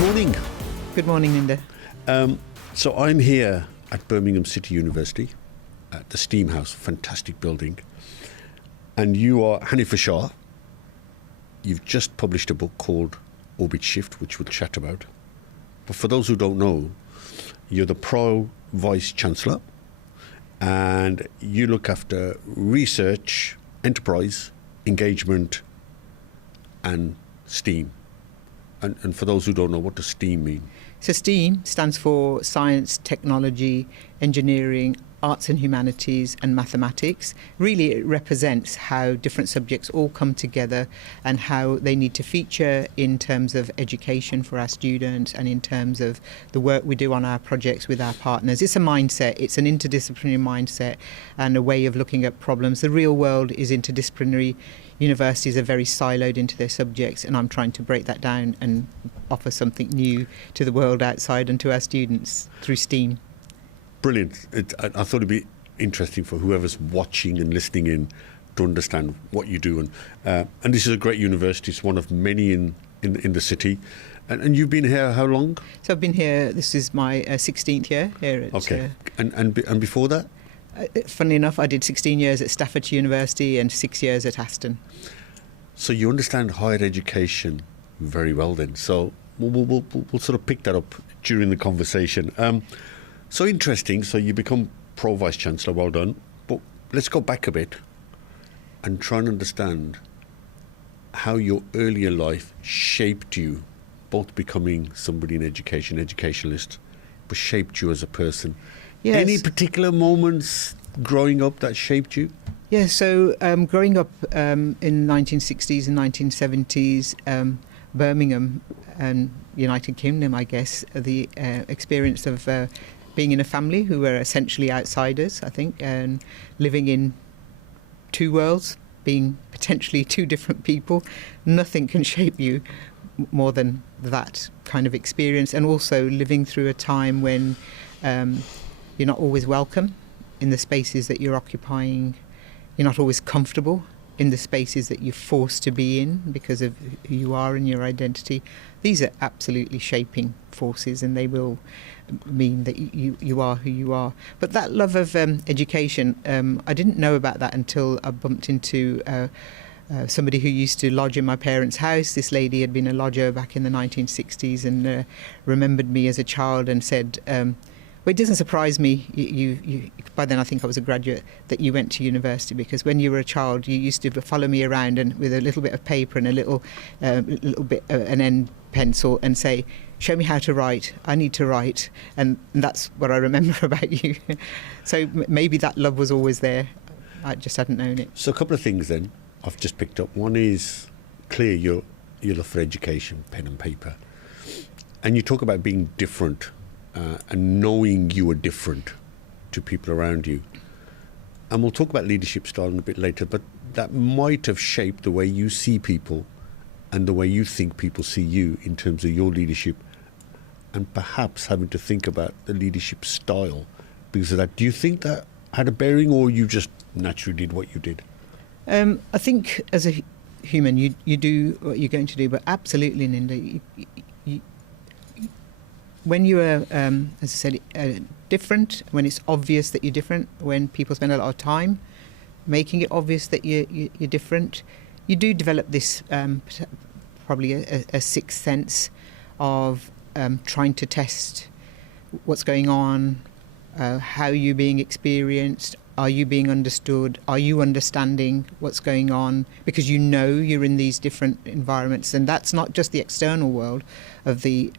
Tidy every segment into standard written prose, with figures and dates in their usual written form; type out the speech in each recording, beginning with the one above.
morning. Good morning, Linda. So I'm here at Birmingham City University at the Steam House, fantastic building. And you are Hanifa Shah. You've just published a book called Orbit Shift, which we'll chat about. But for those who don't know, you're the Pro-Vice Chancellor and you look after research, enterprise, engagement and STEAM. And for those who don't know, what does STEAM mean? So STEAM stands for Science, Technology, Engineering, Arts and Humanities and Mathematics. Really, it represents how different subjects all come together and how they need to feature in terms of education for our students and in terms of the work we do on our projects with our partners. It's a mindset, it's an interdisciplinary mindset and a way of looking at problems. The real world is interdisciplinary. Universities are very siloed into their subjects, and I'm trying to break that down and offer something new to the world outside and to our students through STEAM. Brilliant. I thought it'd be interesting for whoever's watching and listening in to understand what you do. And this is a great university. It's one of many in the city. And you've been here how long? So I've been here, this is my 16th year here at... Okay. And before that? Funnily enough, I did 16 years at Staffordshire University and 6 years at Aston. So you understand higher education very well then. So we'll sort of pick that up during the conversation. So interesting. So you become Pro-Vice Chancellor, well done. But let's go back a bit and try and understand how your earlier life shaped you, both becoming somebody in education, educationalist, but shaped you as a person. Yes. Any particular moments growing up that shaped you? Yeah, so growing up in the 1960s and 1970s, Birmingham and United Kingdom, I guess, the experience of being in a family who were essentially outsiders, I think, and living in two worlds, being potentially two different people. Nothing can shape you more than that kind of experience, and also living through a time when you're not always welcome in the spaces that you're occupying. You're not always comfortable in the spaces that you're forced to be in because of who you are and your identity. These are absolutely shaping forces, and they will mean that you are who you are. But that love of education, I didn't know about that until I bumped into somebody who used to lodge in my parents' house. This lady had been a lodger back in the 1960s and remembered me as a child and said, well, it doesn't surprise me, you, by then I think I was a graduate, that you went to university, because when you were a child you used to follow me around and with a little bit of paper and a little bit an end pencil and say, show me how to write, I need to write. And that's what I remember about you. So maybe that love was always there, I just hadn't known it. So a couple of things then I've just picked up. One is clear your love for education, pen and paper, and you talk about being different and knowing you are different to people around you. And we'll talk about leadership style in a bit later, but that might have shaped the way you see people and the way you think people see you in terms of your leadership, and perhaps having to think about the leadership style because of that. Do you think that had a bearing, or you just naturally did what you did? I think as a human you do what you're going to do, but absolutely, Linda, when you are, as I said, different, when it's obvious that you're different, when people spend a lot of time making it obvious that you're different, you do develop this probably a sixth sense of trying to test what's going on, how you're being experienced, are you being understood, are you understanding what's going on, because you know you're in these different environments. And that's not just the external world of the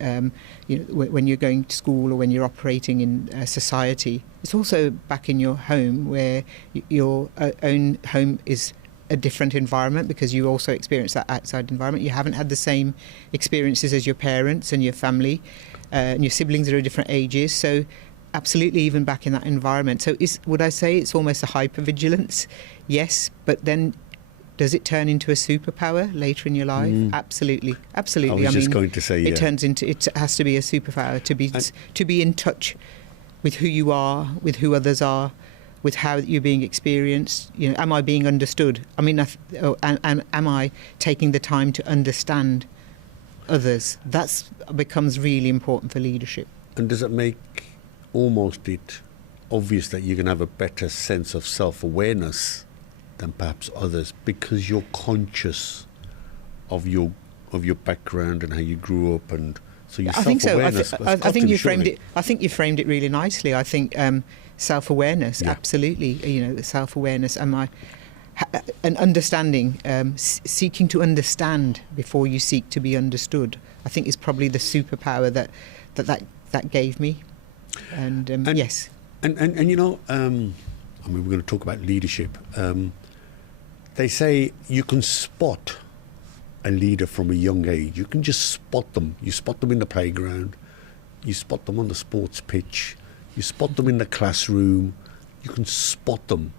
when you're going to school or when you're operating in society. It's also back in your home, where your own home is a different environment because you also experience that outside environment. You haven't had the same experiences as your parents and your family, and your siblings are at different ages. So absolutely, even back in that environment. So would I say it's almost a hypervigilance? Yes, but then does it turn into a superpower later in your life? Absolutely. I was just going to say, it has to be a superpower to be in touch with who you are, with who others are, with how you're being experienced. Am I being understood? I mean, am I taking the time to understand others. That becomes really important for leadership. And does it make almost it obvious that you're going to have a better sense of self-awareness than perhaps others because you're conscious of your background and how you grew up, and so your I think so. self-awareness. I think you framed it. I think you framed it really nicely. I think self-awareness, absolutely. Self-awareness, and understanding, seeking to understand before you seek to be understood, I think is probably the superpower that gave me. And yes. And we're going to talk about leadership. They say you can spot a leader from a young age. You can just spot them. You spot them in the playground. You spot them on the sports pitch. You spot them in the classroom. You can spot them.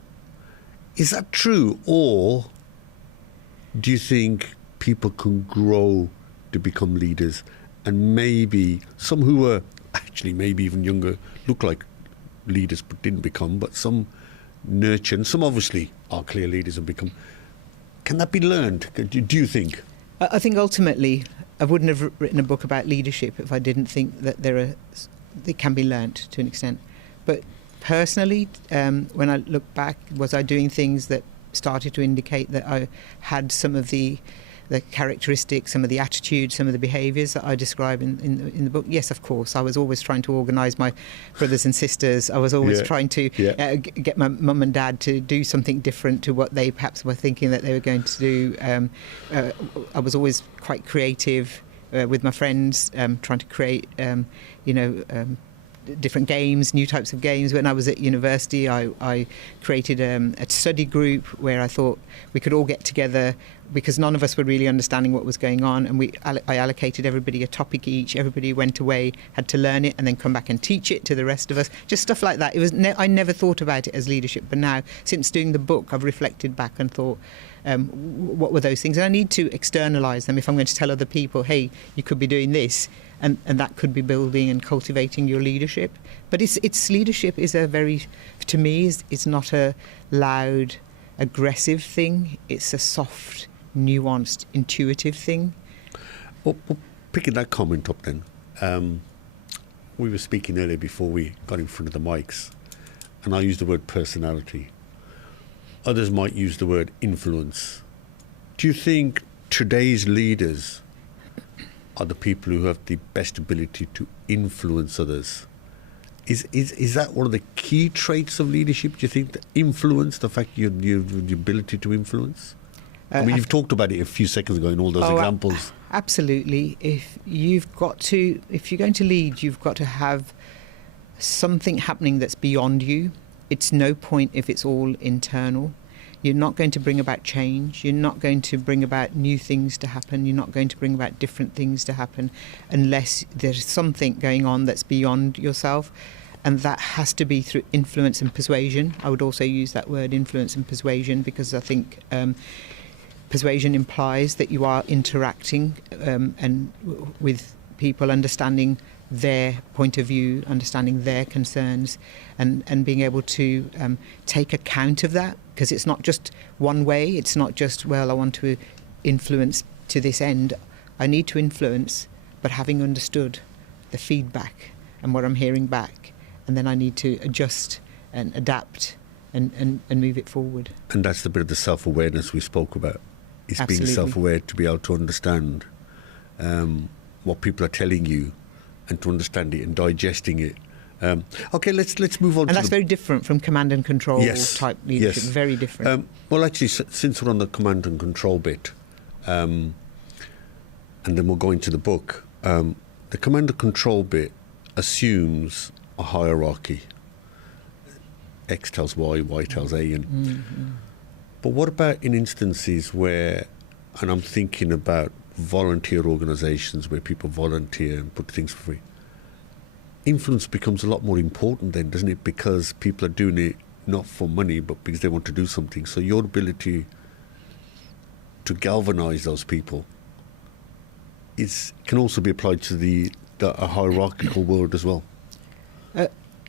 Is that true? Or do you think people can grow to become leaders, and maybe some who are actually maybe even younger look like leaders but didn't become, but some nurture, and some obviously are clear leaders and become. Can that be learned, do you think? I think ultimately I wouldn't have written a book about leadership if I didn't think that they can be learnt to an extent. But personally, when I look back, was I doing things that started to indicate that I had some of the characteristics, some of the attitudes, some of the behaviours that I describe in the book? Yes, of course. I was always trying to organise my brothers and sisters. I was always trying to get my mum and dad to do something different to what they perhaps were thinking that they were going to do. I was always quite creative with my friends, trying to create, different games, new types of games. When I was at university, I created a study group where I thought we could all get together because none of us were really understanding what was going on, and I allocated everybody a topic each. Everybody went away, had to learn it, and then come back and teach it to the rest of us. Just stuff like that. It was I never thought about it as leadership, but now, since doing the book, I've reflected back and thought, what were those things? And I need to externalise them if I'm going to tell other people, hey, you could be doing this. And that could be building and cultivating your leadership. But it's leadership is to me, it's not a loud, aggressive thing. It's a soft, nuanced, intuitive thing. Well, picking that comment up then, we were speaking earlier before we got in front of the mics, and I used the word personality. Others might use the word influence. Do you think today's leaders are the people who have the best ability to influence others? Is that one of the key traits of leadership? Do you think that influence, the fact you have the ability to influence? You've talked about it a few seconds ago in all those examples. Absolutely. If you're going to lead, you've got to have something happening that's beyond you. It's no point if it's all internal. You're not going to bring about change. You're not going to bring about new things to happen. You're not going to bring about different things to happen unless there's something going on that's beyond yourself. And that has to be through influence and persuasion. I would also use that word, influence and persuasion, because I think persuasion implies that you are interacting and with people, understanding their point of view, understanding their concerns, and being able to take account of that, because it's not just one way. It's not just, well, I want to influence to this end. I need to influence, but having understood the feedback and what I'm hearing back, and then I need to adjust and adapt and move it forward. And that's the bit of the self-awareness we spoke about. It's Absolutely. Being self-aware to be able to understand what people are telling you, and to understand it and digesting it. Okay, let's move on. And that's very different from command and control type leadership. Yes. Very different. Well, actually, since we're on the command and control bit, and then we'll go into the book, the command and control bit assumes a hierarchy. X tells Y, Y tells A. But what about in instances where, and I'm thinking about volunteer organisations where people volunteer and put things for free, influence becomes a lot more important then, doesn't it? Because people are doing it not for money, but because they want to do something. So your ability to galvanise those people can also be applied to a hierarchical world as well.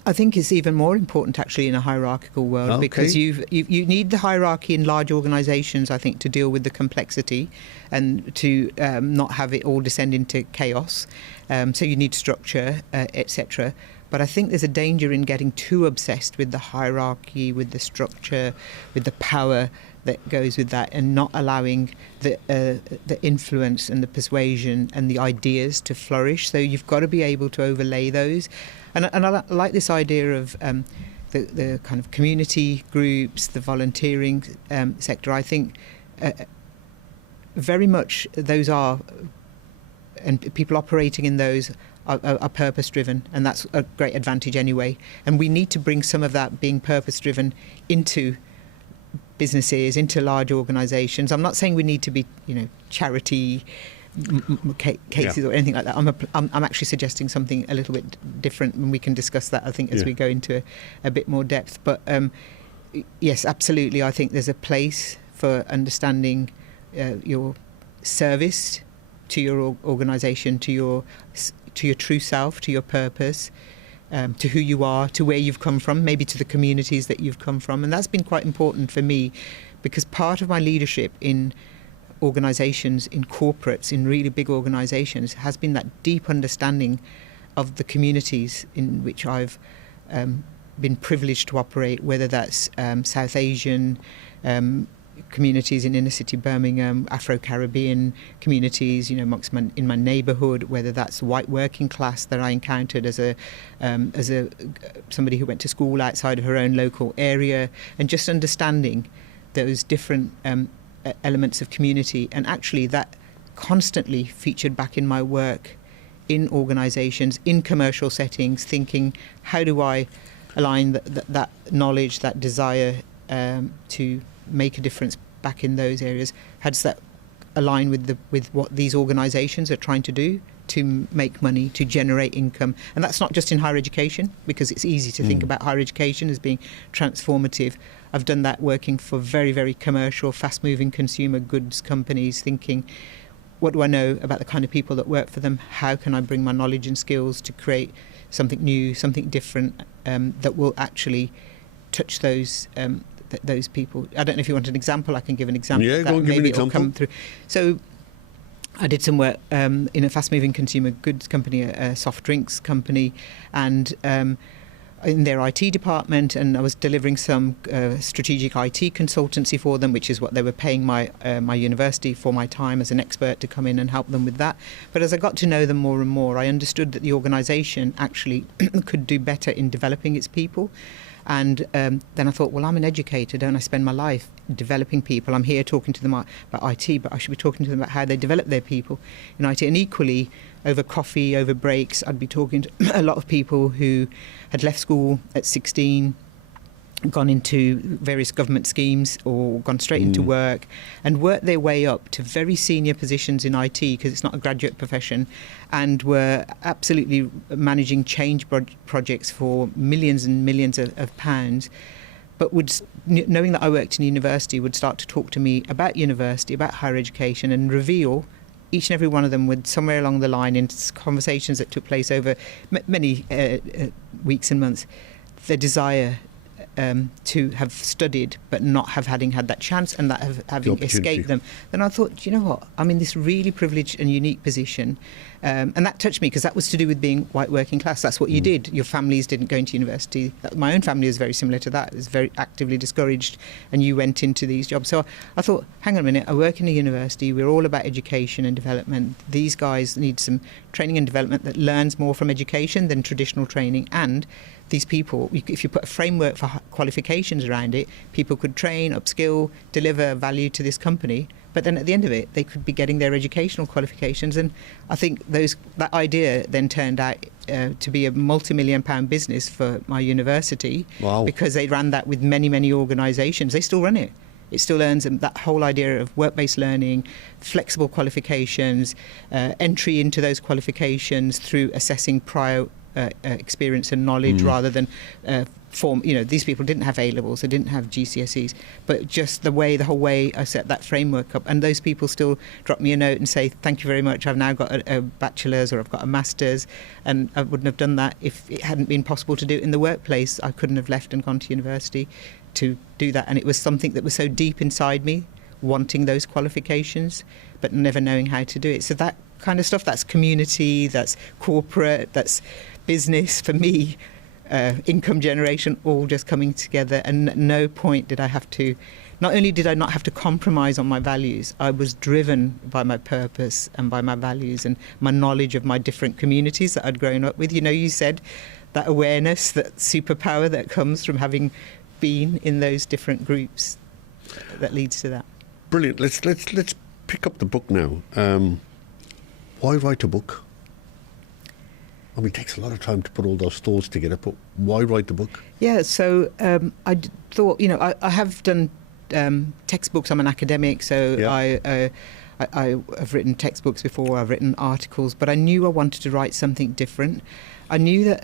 I think it's even more important actually in a hierarchical world, because you need the hierarchy in large organisations, I think, to deal with the complexity and to not have it all descend into chaos. So you need structure, etc. But I think there's a danger in getting too obsessed with the hierarchy, with the structure, with the power that goes with that, and not allowing the influence and the persuasion and the ideas to flourish. So you've got to be able to overlay those. And I like this idea of the kind of community groups, the volunteering sector. I think very much those are, and people operating in those are purpose-driven, and that's a great advantage anyway. And we need to bring some of that being purpose-driven into businesses, into large organisations. I'm not saying we need to be, charity cases or anything like that. I'm actually suggesting something a little bit different, and we can discuss that, I think, as we go into a bit more depth. But yes, absolutely, I think there's a place for understanding your service to your organisation, to your true self, to your purpose, to who you are, to where you've come from, maybe to the communities that you've come from. And that's been quite important for me, because part of my leadership in organisations, in corporates, in really big organisations, has been that deep understanding of the communities in which I've been privileged to operate, whether that's South Asian communities in inner city Birmingham, Afro-Caribbean communities, amongst in my neighbourhood, whether that's white working class that I encountered as a somebody who went to school outside of her own local area, and just understanding those different elements of community. And actually that constantly featured back in my work in organisations, in commercial settings, thinking, how do I align that knowledge, that desire to make a difference back in those areas? How does that align with what these organisations are trying to do to make money, to generate income? And that's not just in higher education, because it's easy to think about higher education as being transformative. I've done that working for very, very commercial, fast-moving consumer goods companies, thinking, what do I know about the kind of people that work for them? How can I bring my knowledge and skills to create something new, something different, that will actually touch those people? I don't know if you want an example. I can give an example. Yeah, go on, give me an example. Come through. So I did some work in a fast-moving consumer goods company, a soft drinks company, and in their IT department, and I was delivering some strategic IT consultancy for them, which is what they were paying my university for my time as an expert to come in and help them with that. But as I got to know them more and more, I understood that the organisation actually could do better in developing its people. And then I thought, well, I'm an educator, don't I spend my life developing people? I'm here talking to them about IT, but I should be talking to them about how they develop their people in IT. And equally, over coffee, over breaks, I'd be talking to a lot of people who had left school at 16, gone into various government schemes or gone straight into work, and worked their way up to very senior positions in IT, because it's not a graduate profession, and were absolutely managing change projects for millions and millions of pounds, but would, knowing that I worked in university, would start to talk to me about university, about higher education, and reveal, each and every one of them would, somewhere along the line, in conversations that took place over many weeks and months, their desire to have studied but not having had that chance, and that having escaped them. Then I thought, you know what, I'm in this really privileged and unique position, and that touched me, because that was to do with being white working class. That's what you did. Your families didn't go into university. My own family was very similar to that. It was very actively discouraged, and you went into these jobs. So I thought, hang on a minute, I work in a university, we're all about education and development. These guys need some training and development that learns more from education than traditional training. And these people, if you put a framework for qualifications around it, people could train, upskill, deliver value to this company. But then at the end of it, they could be getting their educational qualifications. And I think that idea then turned out to be a multi-million-pound business for my university. Wow. Because they ran that with many, many organisations. They still run it. It still earns them. That whole idea of work-based learning, flexible qualifications, entry into those qualifications through assessing prior experience and knowledge rather than these people didn't have A-levels, they didn't have GCSEs, but just the whole way I set that framework up. And those people still drop me a note and say, thank you very much, I've now got a bachelor's or I've got a master's. And I wouldn't have done that if it hadn't been possible to do it in the workplace. I couldn't have left and gone to university to do that. And it was something that was so deep inside me, wanting those qualifications, but never knowing how to do it. So that kind of stuff, that's community, that's corporate, that's business for me. Income generation, all just coming together, and at no point did I have to, not only did I not have to compromise on my values, I was driven by my purpose and by my values and my knowledge of my different communities that I'd grown up with. You said that awareness, that superpower that comes from having been in those different groups, that leads to that. Brilliant. Let's pick up the book now. Why write a book? I mean, it takes a lot of time to put all those thoughts together, but why write the book? Yeah, so I thought, I have done textbooks. I'm an academic, so yeah. I've written textbooks before, I've written articles, but I knew I wanted to write something different. I knew that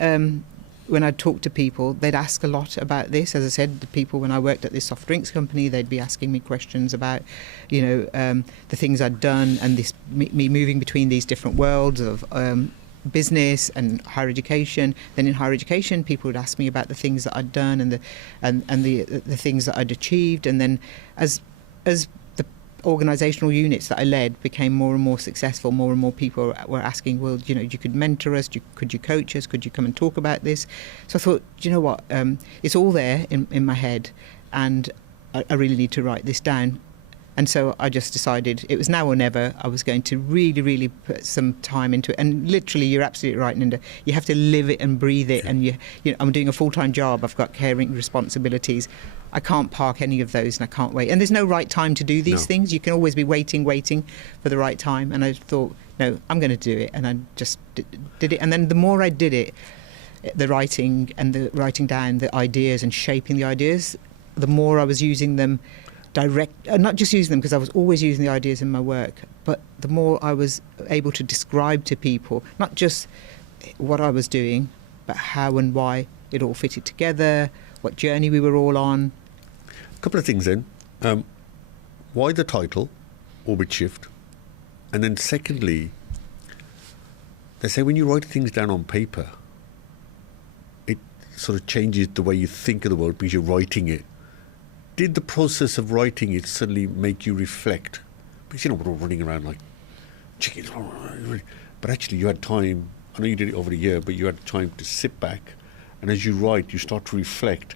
when I talked to people, they'd ask a lot about this. As I said, the people when I worked at this soft drinks company, they'd be asking me questions about, the things I'd done and this me moving between these different worlds of business and higher education. Then in higher education, people would ask me about the things that I'd done and the things that I'd achieved. And then as the organisational units that I led became more and more successful, more and more people were asking, well, you could mentor us, could you coach us, could you come and talk about this? So I thought, you know what, it's all there in my head, and I really need to write this down. And so I just decided it was now or never. I was going to really, really put some time into it. And literally, you're absolutely right, Linda. You have to live it and breathe it. And I'm doing a full-time job. I've got caring responsibilities. I can't park any of those, and I can't wait. And there's no right time to do these things. You can always be waiting for the right time. And I thought, no, I'm going to do it. And I just did it. And then the more I did it, the writing and the writing down the ideas and shaping the ideas, the more I was using them not just using them because I was always using the ideas in my work, but the more I was able to describe to people not just what I was doing, but how and why it all fitted together, what journey we were all on. A couple of things then. Why the title, Orbit Shift? And then secondly, they say when you write things down on paper, it sort of changes the way you think of the world because you're writing it. Did the process of writing it suddenly make you reflect? Because we're all running around like chickens. But actually you had time, I know you did it over a year, but you had time to sit back, and as you write, you start to reflect.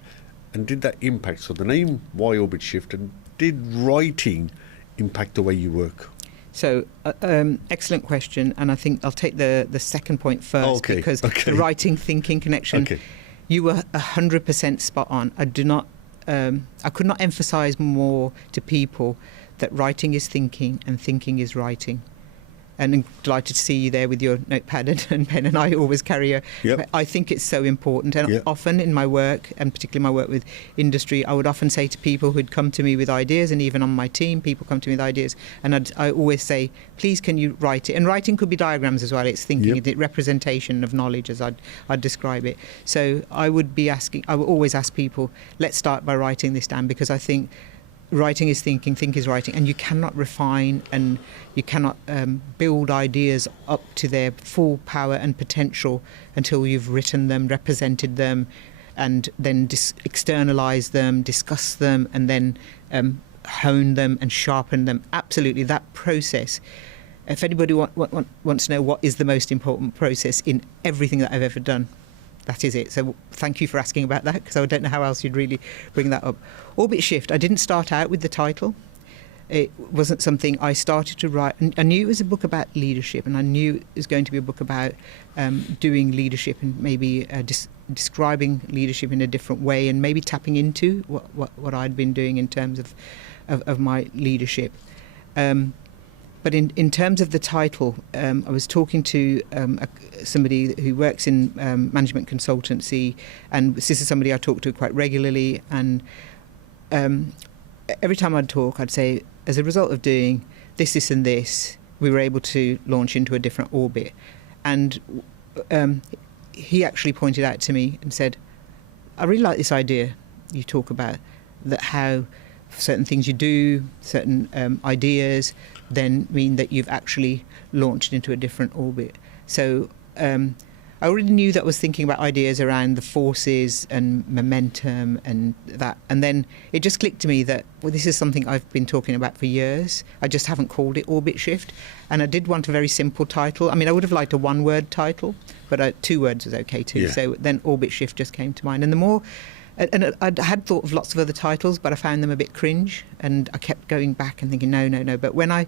And did that impact? So the name, why Orbit Shift, and did writing impact the way you work? So, excellent question, and I think I'll take the second point first, because the writing thinking connection, you were 100% spot on. I could not emphasise more to people that writing is thinking and thinking is writing. And I'm delighted to see you there with your notepad and pen, and I always carry I think it's so important. And often in my work, and particularly my work with industry, I would often say to people who'd come to me with ideas, and even on my team, people come to me with ideas, and I always say, please can you write it? And writing could be diagrams as well. It's thinking, it's representation of knowledge, as I'd describe it. So I would always ask people, let's start by writing this down, because I think writing is thinking, think is writing, and you cannot refine and you cannot build ideas up to their full power and potential until you've written them, represented them, and then externalised them, discussed them, and then honed them and sharpened them. Absolutely, that process. If anybody wants to know what is the most important process in everything that I've ever done, that is it. So thank you for asking about that, because I don't know how else you'd really bring that up. Orbit Shift, I didn't start out with the title. It wasn't something I started to write. And I knew it was a book about leadership, and I knew it was going to be a book about doing leadership and maybe describing leadership in a different way, and maybe tapping into what I'd been doing in terms of my leadership. But in terms of the title, I was talking to somebody who works in management consultancy, and this is somebody I talk to quite regularly, and every time I'd talk, I'd say, as a result of doing this, and this, we were able to launch into a different orbit. And he actually pointed out to me and said, I really like this idea you talk about, that how certain things you do, certain ideas, then mean that you've actually launched into a different orbit. So I already knew that I was thinking about ideas around the forces and momentum and that. And then it just clicked to me that, well, this is something I've been talking about for years. I just haven't called it Orbit Shift. And I did want a very simple title. I mean, I would have liked a one-word title, but 2 words was okay too. Yeah. So then Orbit Shift just came to mind. And the more... And I had thought of lots of other titles, but I found them a bit cringe, and I kept going back and thinking, no. But when I,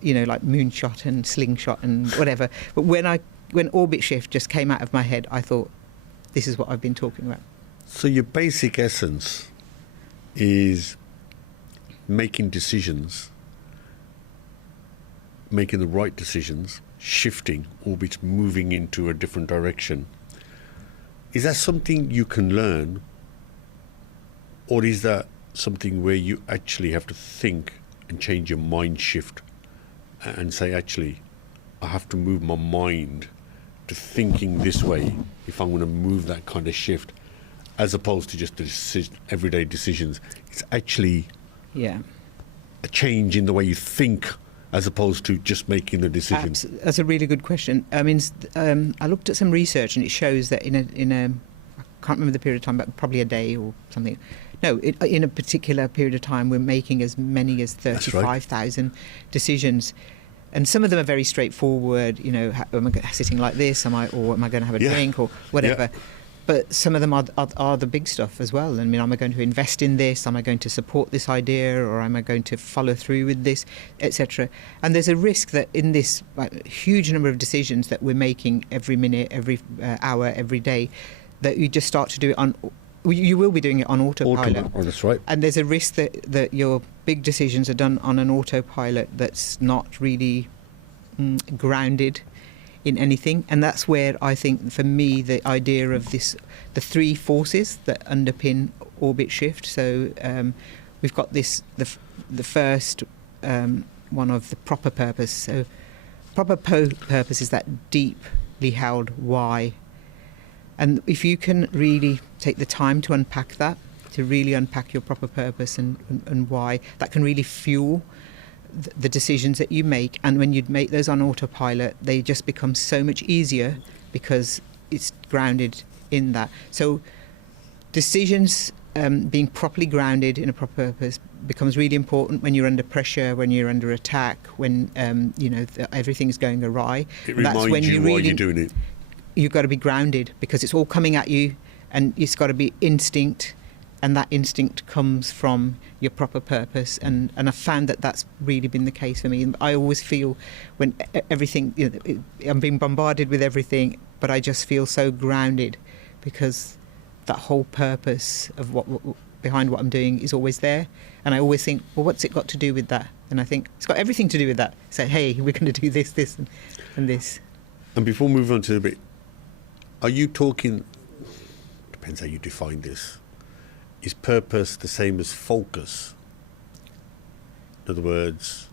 you know, like Moonshot and Slingshot and whatever, but when Orbit Shift just came out of my head, I thought, this is what I've been talking about. So your basic essence is making decisions, making the right decisions, shifting orbits, moving into a different direction. Is that something you can learn, or is that something where you actually have to think and change your mind shift and say, actually, I have to move my mind to thinking this way if I'm going to move that kind of shift, as opposed to just the everyday decisions? It's actually a change in the way you think, as opposed to just making the decision. That's a really good question. I mean, I looked at some research, and it shows that in a I can't remember the period of time, but probably a day or something. No, in a particular period of time, we're making as many as 35,000 decisions. And some of them are very straightforward, you know, am I sitting like this, am I going to have a drink or whatever. Yeah. But some of them are the big stuff as well. I mean, am I going to invest in this? Am I going to support this idea? Or am I going to follow through with this, etc.? And there's a risk that in this huge number of decisions that we're making every minute, every hour, every day, that you just start to do it on... You will be doing it on autopilot. Oh, that's right. And there's a risk that your big decisions are done on an autopilot that's not really grounded in anything. And that's where I think, for me, the idea of the 3 forces that underpin Orbit Shift. So we've got the first one of the proper purpose. So proper purpose is that deeply held why. And if you can really take the time to unpack that, to really unpack your proper purpose and why, that can really fuel the decisions that you make. And when you make those on autopilot, they just become so much easier because it's grounded in that. So decisions being properly grounded in a proper purpose becomes really important when you're under pressure, when you're under attack, when everything's going awry. It reminds you why you're doing it. You've got to be grounded because it's all coming at you, and it's got to be instinct, and that instinct comes from your proper purpose. And I've found that that's really been the case for me. And I always feel when everything, I'm being bombarded with everything, but I just feel so grounded because that whole purpose of what behind what I'm doing is always there. And I always think, well, what's it got to do with that? And I think it's got everything to do with that. Say, hey, we're going to do this, and this. And before we move on to the bit, are you talking, depends how you define this, is purpose the same as focus? In other words,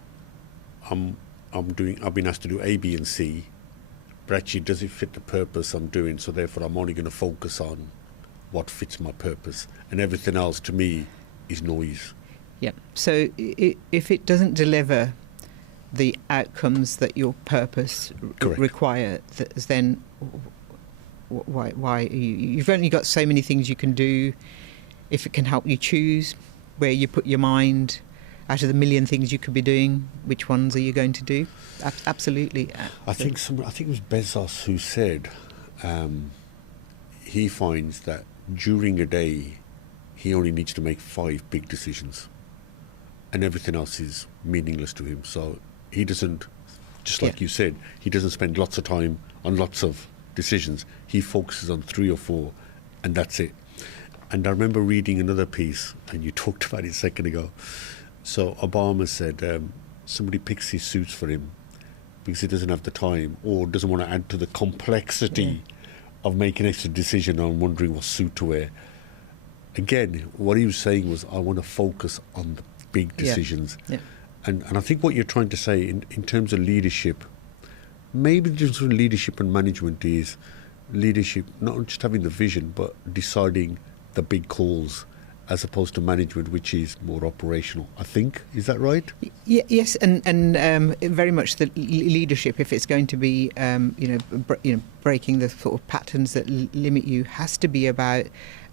I've been asked to do A, B and C, but actually does it fit the purpose I'm doing, so therefore I'm only going to focus on what fits my purpose, and everything else to me is noise. Yeah, so if it doesn't deliver the outcomes that your purpose require, then why you've only got so many things you can do. If it can help you choose where you put your mind out of the million things you could be doing, which ones are you going to do? Absolutely. I think it was Bezos who said he finds that during a day he only needs to make 5 big decisions, and everything else is meaningless to him. So he doesn't, just like you said, he doesn't spend lots of time on lots of decisions. He focuses on 3 or 4, and that's it. And I remember reading another piece, and you talked about it a second ago. So Obama said somebody picks his suits for him because he doesn't have the time or doesn't want to add to the complexity of making an extra decision on wondering what suit to wear. Again, what he was saying was, I want to focus on the big decisions. Yeah. And I think what you're trying to say in terms of leadership, maybe the difference between leadership and management is leadership, not just having the vision, but deciding the big calls as opposed to management, which is more operational, I think. Is that right? Yes, and very much the leadership, if it's going to be, breaking the sort of patterns that limit you, has to be about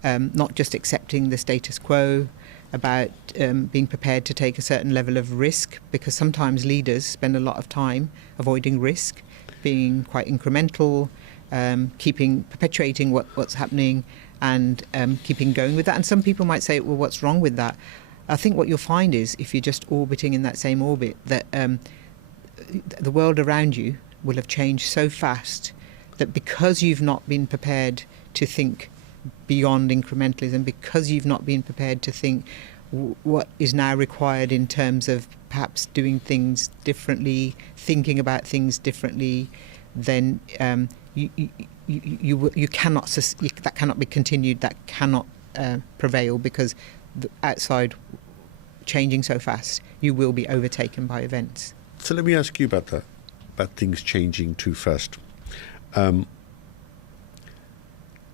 not just accepting the status quo, about being prepared to take a certain level of risk, because sometimes leaders spend a lot of time avoiding risk, being quite incremental, perpetuating what's happening, and keeping going with that. And some people might say, well, what's wrong with that? I think what you'll find is, if you're just orbiting in that same orbit, that the world around you will have changed so fast that because you've not been prepared to think beyond incrementalism, because you've not been prepared to think what is now required in terms of perhaps doing things differently, thinking about things differently, then you cannot, that cannot be continued, that cannot prevail, because the outside changing so fast, you will be overtaken by events. So let me ask you about that, about things changing too fast.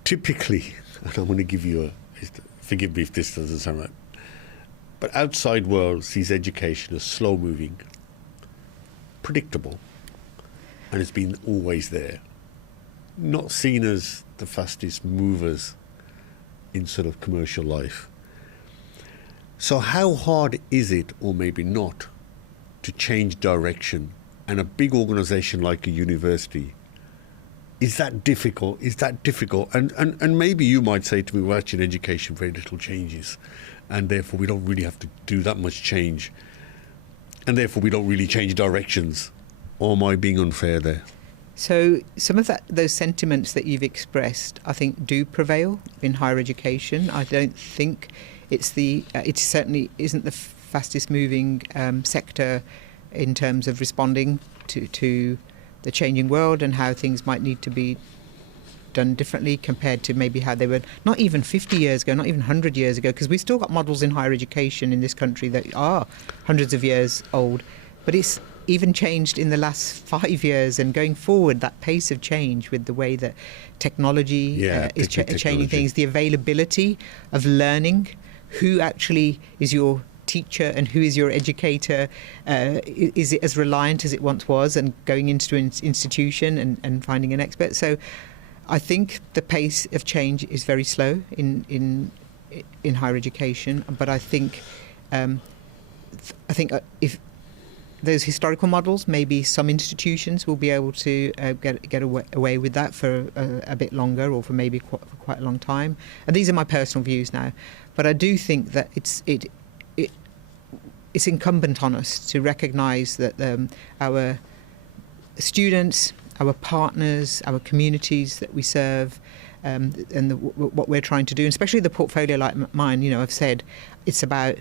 Typically, and I'm going to give you forgive me if this doesn't sound right, but outside world sees education as slow-moving, predictable, and it's been always there. Not seen as the fastest movers in sort of commercial life. So how hard is it, or maybe not, to change direction? And a big organisation like a university, is that difficult? And maybe you might say to me, well, actually in education very little changes, and therefore we don't really have to do that much change, and therefore we don't really change directions. Or am I being unfair there? So some of those sentiments that you've expressed, I think, do prevail in higher education. I don't think it certainly isn't the fastest moving sector in terms of responding to the changing world and how things might need to be done differently compared to maybe how they were not even 50 years ago, not even 100 years ago, because we've still got models in higher education in this country that are hundreds of years old. But it's even changed in the last 5 years, and going forward, that pace of change with the way that technology is changing things, the availability of learning, who actually is your teacher and who is your educator, is it as reliant as it once was, and going into an institution and finding an expert. So I think the pace of change is very slow in higher education, but I think if those historical models, maybe some institutions will be able to get away with that for a bit longer, or for maybe for quite a long time. And these are my personal views now, but I do think that it's incumbent on us to recognise that our students, our partners, our communities that we serve, and what we're trying to do, and especially the portfolio like mine, I've said it's about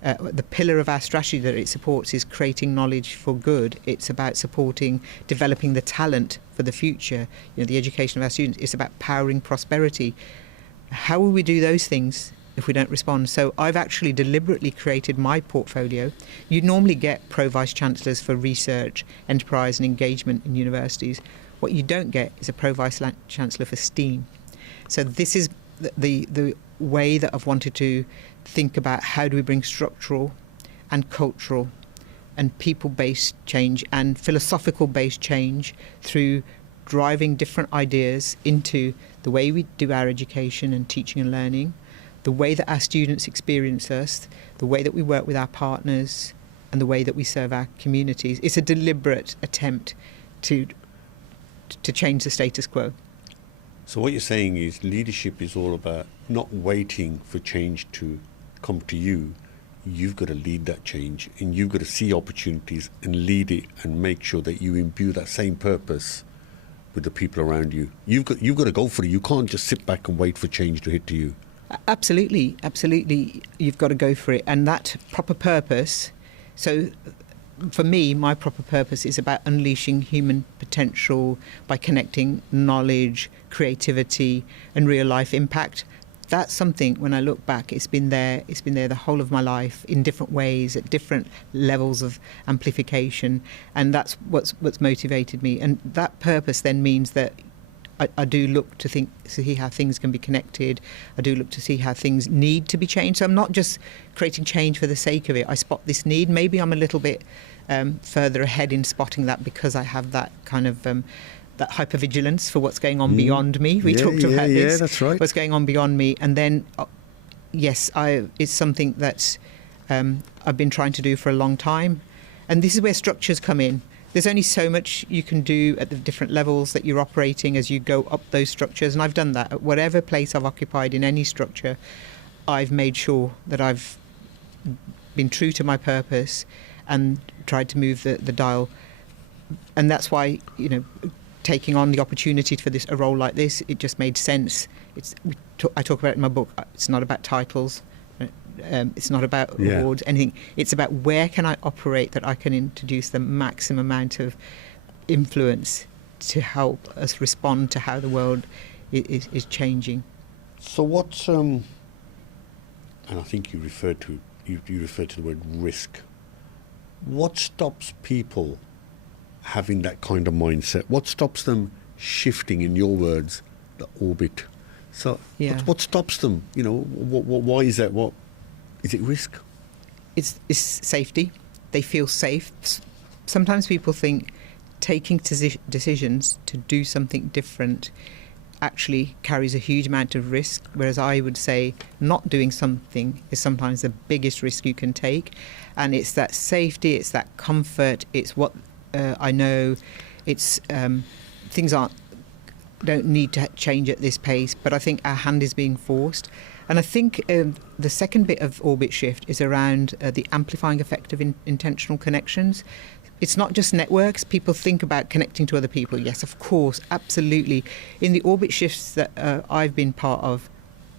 the pillar of our strategy that it supports is creating knowledge for good. It's about supporting developing the talent for the future, the education of our students. It's about powering prosperity. How will we do those things if we don't respond? So I've actually deliberately created my portfolio. You normally get pro-vice chancellors for research, enterprise and engagement in universities. What you don't get is a pro-vice chancellor for STEAM. So this is the way that I've wanted to think about how do we bring structural and cultural and people-based change and philosophical-based change through driving different ideas into the way we do our education and teaching and learning, the way that our students experience us, the way that we work with our partners, and the way that we serve our communities. It's a deliberate attempt to change the status quo. So what you're saying is leadership is all about not waiting for change to come to you. You've got to lead that change, and you've got to see opportunities and lead it and make sure that you imbue that same purpose with the people around you. You've got to go for it. You can't just sit back and wait for change to hit to you. Absolutely. You've got to go for it. And that proper purpose, so for me, my proper purpose is about unleashing human potential by connecting knowledge, creativity and real life impact. That's something, when I look back, it's been there the whole of my life in different ways, at different levels of amplification, and that's what's motivated me. And that purpose then means that I do look to see how things can be connected. I do look to see how things need to be changed. So I'm not just creating change for the sake of it. I spot this need. Maybe I'm a little bit further ahead in spotting that because I have that kind of that hypervigilance for what's going on beyond me. We talked about this. Yeah, that's right. What's going on beyond me. And then, yes, it's something that I've been trying to do for a long time. And this is where structures come in. There's only so much you can do at the different levels that you're operating as you go up those structures. And I've done that. At whatever place I've occupied in any structure, I've made sure that I've been true to my purpose and tried to move the dial. And that's why, taking on the opportunity for a role like this, it just made sense. I talk about it in my book. It's not about titles. It's not about awards, anything. It's about where can I operate that I can introduce the maximum amount of influence to help us respond to how the world is changing. So what's and I think you referred to the word risk. What stops people having that kind of mindset? What stops them shifting, in your words, the orbit? So what stops them? Why is that? What is it? Risk? It's safety. They feel safe. Sometimes people think taking decisions to do something different actually carries a huge amount of risk, whereas I would say not doing something is sometimes the biggest risk you can take. And it's that safety, it's that comfort, it's what I know, it's things don't need to change at this pace, but I think our hand is being forced. And I think the second bit of orbit shift is around the amplifying effect of intentional connections. It's not just networks. People think about connecting to other people. Yes, of course, absolutely. In the orbit shifts that I've been part of,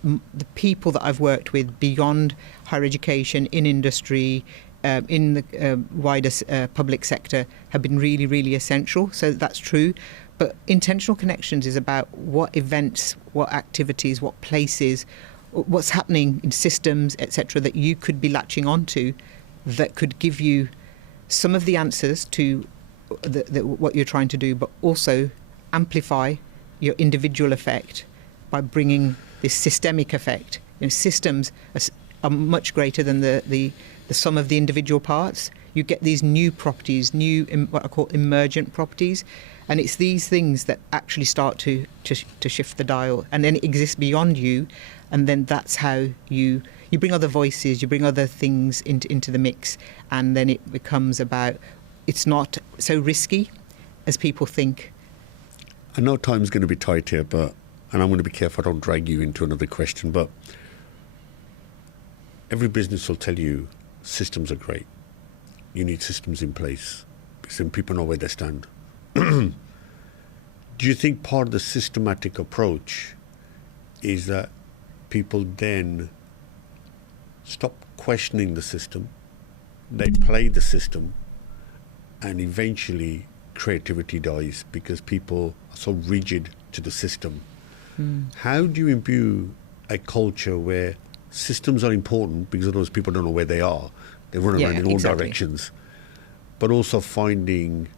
the people that I've worked with beyond higher education, in industry, in the wider public sector have been really, really essential. So that's true. But intentional connections is about what events, what activities, what places, what's happening in systems, etc., that you could be latching onto that could give you some of the answers to what you're trying to do, but also amplify your individual effect by bringing this systemic effect. Systems are much greater than the sum of the individual parts. You get these new properties, what I call emergent properties, and it's these things that actually start to shift the dial, and then it exists beyond you, and then that's how you bring other voices, you bring other things into the mix, and then it becomes about, it's not so risky as people think. I know time's going to be tight here, and I'm going to be careful I don't drag you into another question, but every business will tell you systems are great. You need systems in place because then people know where they stand. Do you think part of the systematic approach is that people then stop questioning the system, they play the system, and eventually creativity dies because people are so rigid to the system? How do you imbue a culture where systems are important because otherwise people don't know where they are? They run around in all directions. But also finding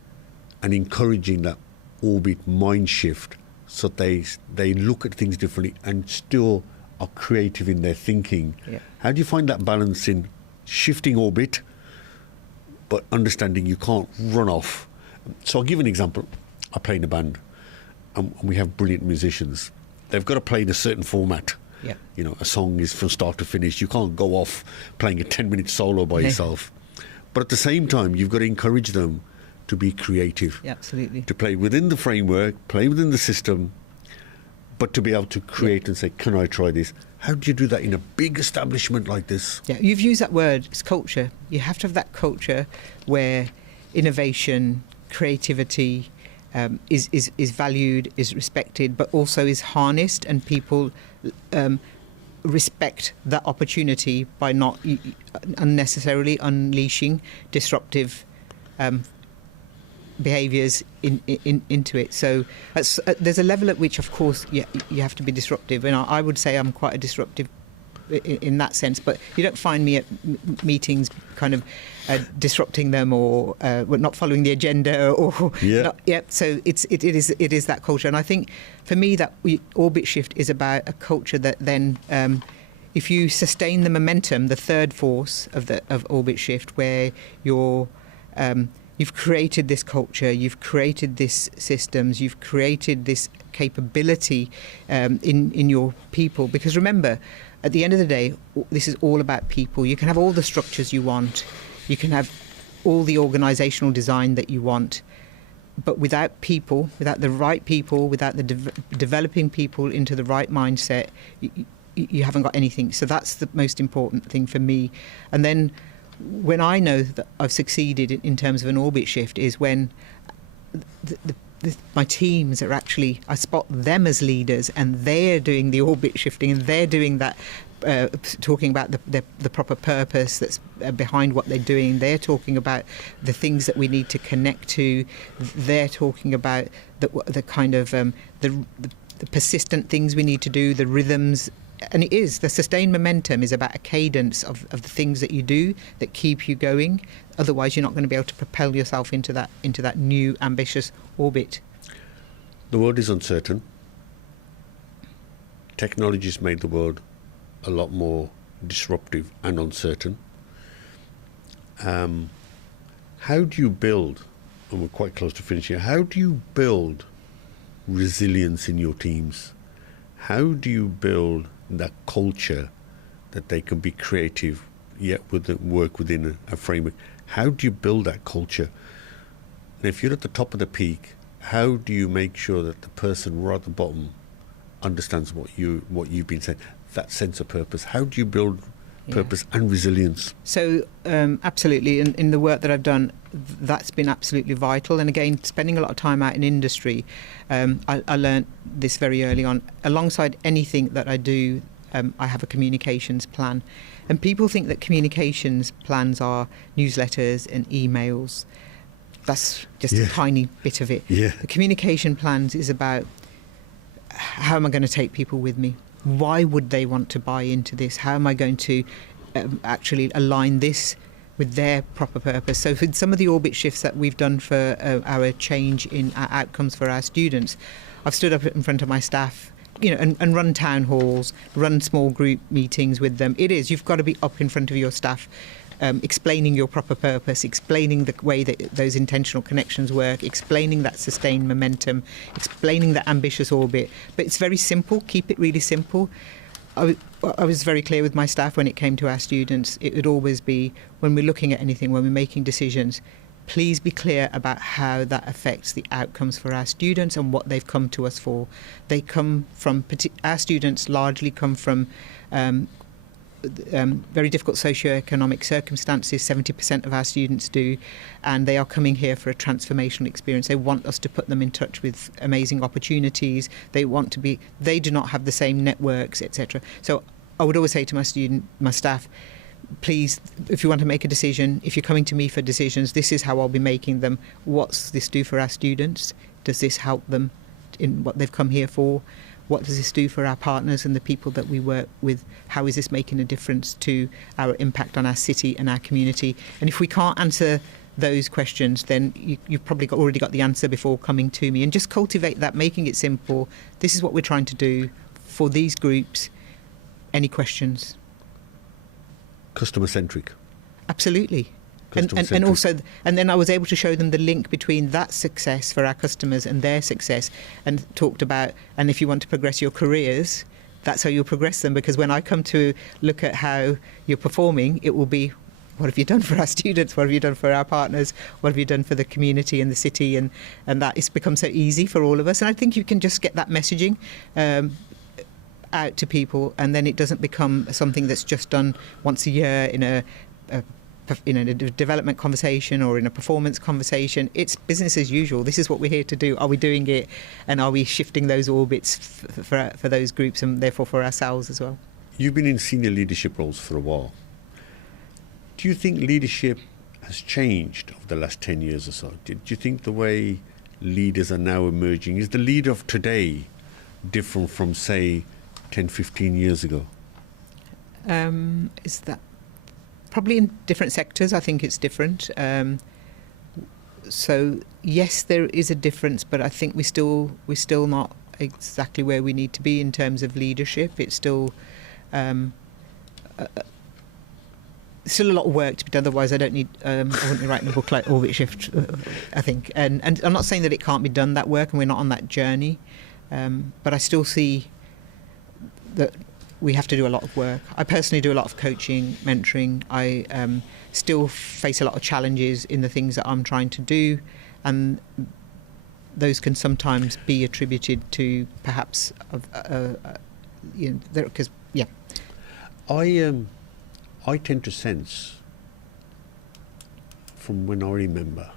and encouraging that orbit mind shift so they look at things differently and still are creative in their thinking. How do you find that balance in shifting orbit but understanding you can't run off? So I'll give an example. I play in a band and we have brilliant musicians. They've got to play in a certain format. A song is from start to finish. You can't go off playing a 10-minute solo by yourself. But at the same time, you've got to encourage them to be creative. Absolutely. To play within the framework, play within the system, but to be able to create and say, can I try this? How do you do that in a big establishment like this? You've used that word, it's culture. You have to have that culture where innovation, creativity is valued, is respected, but also is harnessed, and people respect that opportunity by not unnecessarily unleashing disruptive behaviours into it. So there's a level at which, of course, you have to be disruptive. And I would say I'm quite a disruptive in that sense. But you don't find me at meetings kind of disrupting them or not following the agenda or not, so it is that culture. And I think for me that Orbit Shift is about a culture that then if you sustain the momentum, the third force of Orbit Shift, where you've created this culture, you've created this systems, you've created this capability in your people. Because remember, at the end of the day, this is all about people. You can have all the structures you want, you can have all the organisational design that you want, but without people, without the right people, without the developing people into the right mindset, you haven't got anything. So that's the most important thing for me. And then when I know that I've succeeded in terms of an Orbit Shift is when my teams are actually, I spot them as leaders and they're doing the Orbit Shifting and they're doing that, talking about the proper purpose that's behind what they're doing. They're talking about the things that we need to connect to. They're talking about the kind of the persistent things we need to do, the rhythms. And it is, the sustained momentum is about a cadence of the things that you do that keep you going. Otherwise, you're not going to be able to propel yourself into that new ambitious orbit. The world is uncertain. Technology's made the world a lot more disruptive and uncertain. How do you build, and we're quite close to finishing, how do you build resilience in your teams? How do you build that culture that they can be creative yet work within a framework? How do you build that culture? And if you're at the top of the peak, how do you make sure that the person right at the bottom understands what you've been saying, that sense of purpose? How do you build purpose and resilience? So absolutely, in the work that I've done, that's been absolutely vital. And again, spending a lot of time out in industry, I learned this very early on. Alongside anything that I do, I have a communications plan. And people think that communications plans are newsletters and emails. That's just a tiny bit of it. Yeah. The communication plans is about how am I going to take people with me? Why would they want to buy into this? How am I going to actually align this with their proper purpose? So for some of the Orbit Shifts that we've done for our change in our outcomes for our students, I've stood up in front of my staff, and run town halls, run small group meetings with them. You've got to be up in front of your staff, explaining your proper purpose, explaining the way that those intentional connections work, explaining that sustained momentum, explaining that ambitious orbit. But it's very simple. Keep it really simple. I was very clear with my staff when it came to our students. It would always be, when we're looking at anything, when we're making decisions, please be clear about how that affects the outcomes for our students and what they've come to us for. Our students largely come from very difficult socioeconomic circumstances. 70% of our students do, and they are coming here for a transformational experience. They want us to put them in touch with amazing opportunities. They do not have the same networks, etc. So I would always say to my staff, please, if you want to make a decision, if you're coming to me for decisions, this is how I'll be making them. What's this do for our students? Does this help them in what they've come here for? What does this do for our partners and the people that we work with? How is this making a difference to our impact on our city and our community? And if we can't answer those questions, then you've probably already got the answer before coming to me. And just cultivate that, making it simple. This is what we're trying to do for these groups. Any questions? Customer-centric. Absolutely. And also, and then I was able to show them the link between that success for our customers and their success, and talked about, and if you want to progress your careers, that's how you'll progress them. Because when I come to look at how you're performing, it will be, what have you done for our students? What have you done for our partners? What have you done for the community and the city? And that it's become so easy for all of us. And I think you can just get that messaging out to people, and then it doesn't become something that's just done once a year in a development conversation or in a performance conversation. It's business as usual. This is what we're here to do. Are we doing it? And are we shifting those orbits for those groups and therefore for ourselves as well? You've been in senior leadership roles for a while. Do you think leadership has changed over the last 10 years or so? Do you think the way leaders are now emerging, is the leader of today different from, say, 10, 15 years ago? Is that probably in different sectors? I think it's different. So yes, there is a difference, but I think we're still not exactly where we need to be in terms of leadership. It's still a lot of work to be done. Otherwise, I don't need. I wouldn't be writing a book like Orbit Shift. I think, and I'm not saying that it can't be done, that work, and we're not on that journey. But I still see that we have to do a lot of work. I personally do a lot of coaching, mentoring. I still face a lot of challenges in the things that I'm trying to do, and those can sometimes be attributed to perhaps, because I tend to sense, from when I remember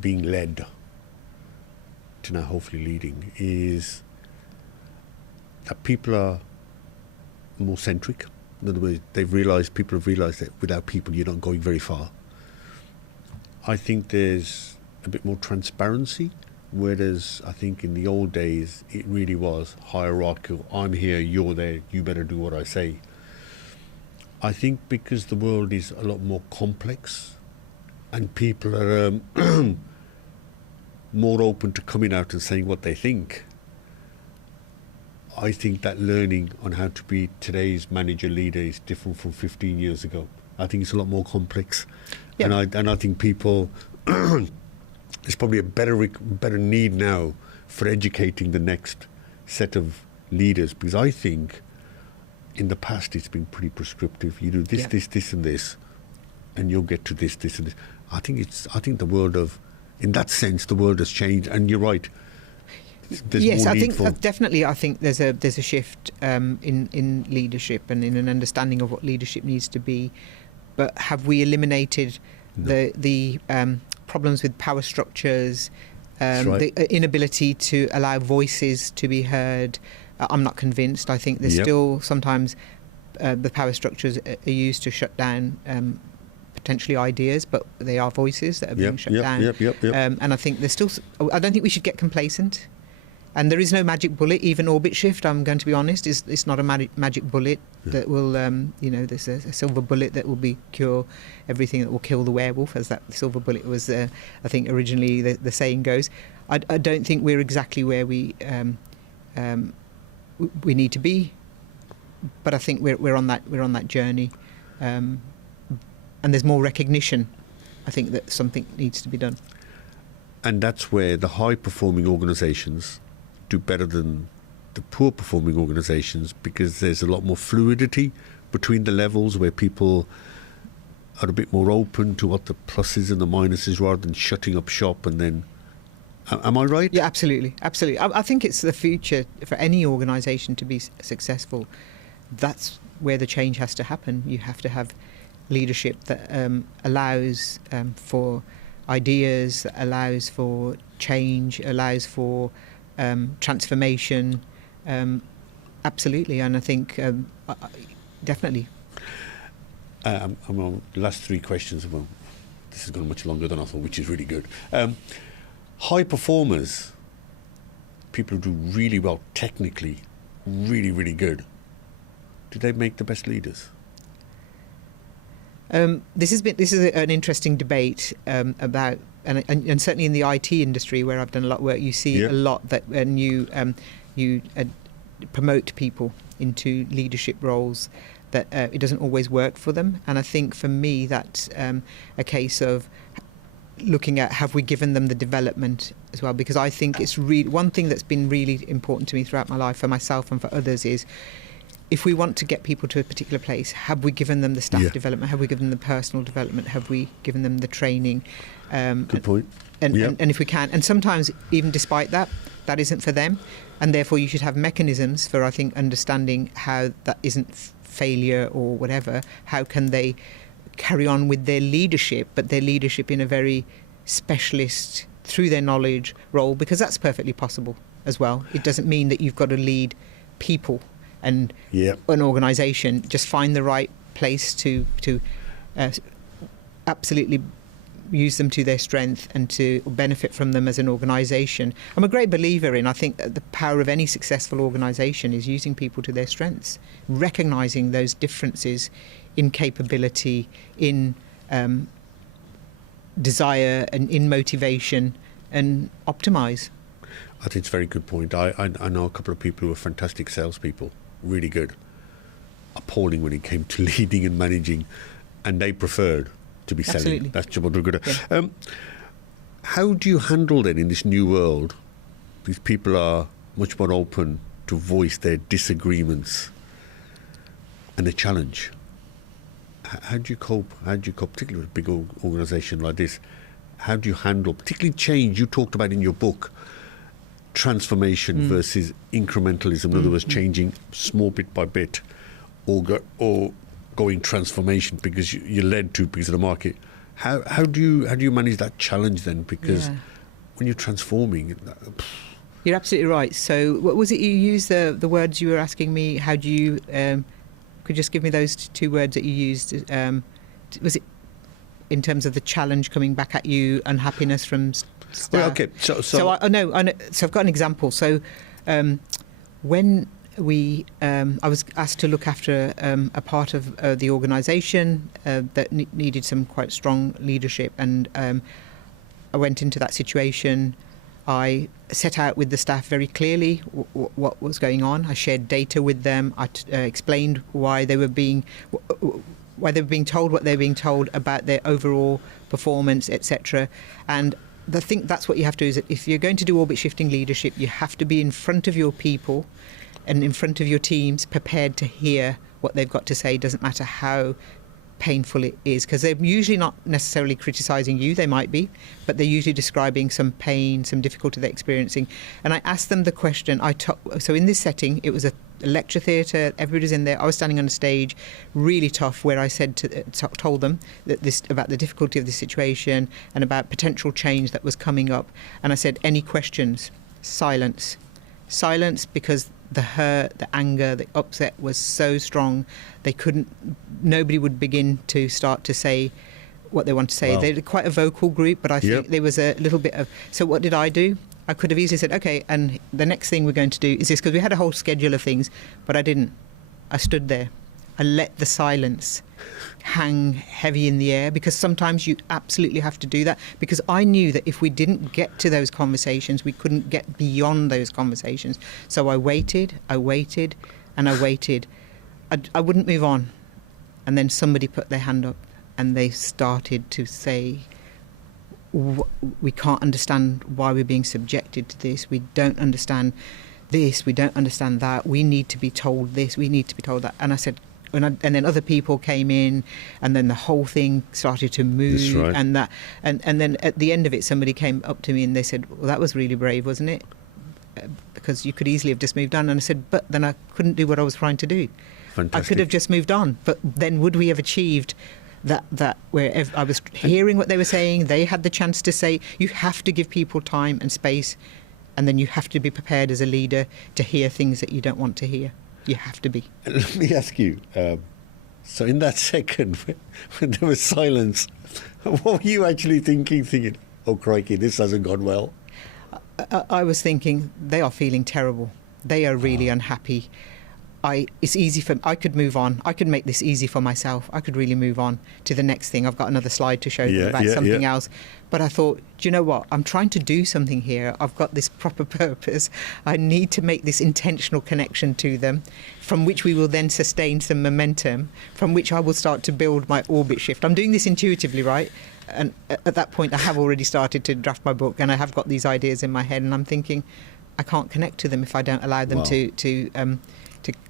being led to now hopefully leading, is that people are more centric. In other words, people have realised that without people you're not going very far. I think there's a bit more transparency, whereas I think in the old days it really was hierarchical. I'm here, you're there, you better do what I say. I think because the world is a lot more complex and people are more open to coming out and saying what they think, I think that learning on how to be today's manager leader is different from 15 years ago. I think it's a lot more complex. Yeah. And I think people, there's probably a better need now for educating the next set of leaders, because I think in the past it's been pretty prescriptive. You do this, this and this, and you'll get to this and this. I think the world in that sense, the world has changed, and you're right. Yes, I think definitely. I think there's a shift in leadership and in an understanding of what leadership needs to be. But have we eliminated the problems with power structures, the inability to allow voices to be heard? I'm not convinced. I think there's still sometimes the power structures are used to shut down potentially ideas, but they are voices that are being shut down. And I think there's still. I don't think we should get complacent. And there is no magic bullet. Even Orbit Shift, I'm going to be honest, it's not a magic bullet that will, there's a silver bullet that will cure everything, that will kill the werewolf, as that silver bullet was, I think, originally the saying goes. I don't think we're exactly where we need to be, but I think we're on that journey, and there's more recognition. I think that something needs to be done, and that's where the high-performing organisations do better than the poor performing organisations, because there's a lot more fluidity between the levels, where people are a bit more open to what the pluses and the minuses, rather than shutting up shop. And then, am I right? Yeah, absolutely. I think it's the future for any organisation to be successful. That's where the change has to happen. You have to have leadership that allows for ideas, that allows for change, allows for transformation, absolutely, and I think definitely. I'm on the last three questions. Well, this has gone much longer than I thought, which is really good. High performers, people who do really well technically, really, really good. Do they make the best leaders? This is an interesting debate about. And certainly in the IT industry, where I've done a lot of work, you see a lot that when you promote people into leadership roles, that it doesn't always work for them. And I think for me, that's a case of looking at, have we given them the development as well? Because I think it's one thing that's been really important to me throughout my life, for myself and for others, is if we want to get people to a particular place, have we given them the staff development? Have we given them the personal development? Have we given them the training? Good point. And if we can, and sometimes even despite that isn't for them, and therefore you should have mechanisms for, I think, understanding how that isn't failure or whatever. How can they carry on with their leadership, but their leadership in a very specialist, through their knowledge role, because that's perfectly possible as well. It doesn't mean that you've got to lead people and an organisation. Just find the right place to absolutely use them to their strength and to benefit from them as an organisation. I'm a great believer in, I think that the power of any successful organisation is using people to their strengths, recognising those differences in capability, in desire and in motivation, and optimise. I think it's a very good point. I know a couple of people who are fantastic salespeople, really good, appalling when it came to leading and managing, and they preferred to be selling. Absolutely. That's what they're good at. Yeah. How do you handle then in this new world? These people are much more open to voice their disagreements and a challenge. How do you cope? How do you cope, particularly with a big organisation like this? How do you handle, particularly change? You talked about in your book, transformation versus incrementalism. In other words, changing small bit by bit, or going transformation because you're led to because of the market. How do you manage that challenge then? Because when you're transforming, you're absolutely right. So, what was it you used? The words you were asking me. How do you? Could you just give me those two words that you used? Was it in terms of the challenge coming back at you, unhappiness from staff? Well, okay. So I know. So I've got an example. So when I was asked to look after a part of the organisation that needed some quite strong leadership, and I went into that situation. I set out with the staff very clearly what was going on. I shared data with them. I explained why they were being told what they were being told about their overall performance, etc. And I think that's what you have to do, is that if you're going to do orbit shifting leadership, you have to be in front of your people and in front of your teams, prepared to hear what they've got to say. Doesn't matter how painful it is, because they're usually not necessarily criticising you. They might be, but they're usually describing some pain, some difficulty they're experiencing. And I asked them the question. So in this setting, it was a lecture theatre. Everybody's in there. I was standing on a stage, really tough, where I told them that about the difficulty of the situation and about potential change that was coming up. And I said, any questions? Silence, because the hurt, the anger, the upset was so strong, nobody would begin to start to say what they want to say. Wow. They're quite a vocal group, but I think there was a little bit of... So what did I do? I could have easily said, okay, and the next thing we're going to do is this, because we had a whole schedule of things, but I didn't. I stood there. I let the silence hang heavy in the air, because sometimes you absolutely have to do that, because I knew that if we didn't get to those conversations, we couldn't get beyond those conversations. So I waited, and I waited. I wouldn't move on. And then somebody put their hand up and they started to say, we can't understand why we're being subjected to this. We don't understand this. We don't understand that. We need to be told this. We need to be told that. And I said, and then other people came in, and then the whole thing started to move. That's right. And then at the end of it, somebody came up to me and they said, well, that was really brave, wasn't it? Because you could easily have just moved on. And I said, but then I couldn't do what I was trying to do. Fantastic. I could have just moved on, but then would we have achieved that where I was hearing what they were saying, they had the chance to say? You have to give people time and space, and then you have to be prepared as a leader to hear things that you don't want to hear. You have to be. Let me ask you, so in that second when there was silence, what were you actually thinking, oh crikey, this hasn't gone well? I was thinking, they are feeling terrible. They are really unhappy. It's easy I could move on. I could make this easy for myself. I could really move on to the next thing. I've got another slide to show them about something else. But I thought, do you know what? I'm trying to do something here. I've got this proper purpose. I need to make this intentional connection to them, from which we will then sustain some momentum, from which I will start to build my orbit shift. I'm doing this intuitively, right? And at that point, I have already started to draft my book, and I have got these ideas in my head, and I'm thinking, I can't connect to them if I don't allow them to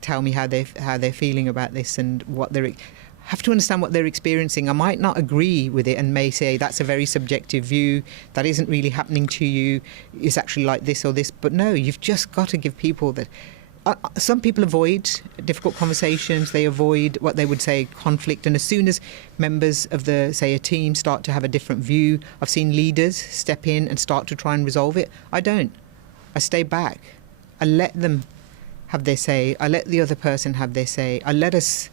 tell me how they're feeling about this, and what they're... have to understand what they're experiencing. I might not agree with it and may say that's a very subjective view, that isn't really happening to you, it's actually like this or this. But no, you've just got to give people that... some people avoid difficult conversations, they avoid what they would say conflict, and as soon as members of a team start to have a different view, I've seen leaders step in and start to try and resolve it. I don't. I stay back. I let them have their say. I let the other person have their say. I let us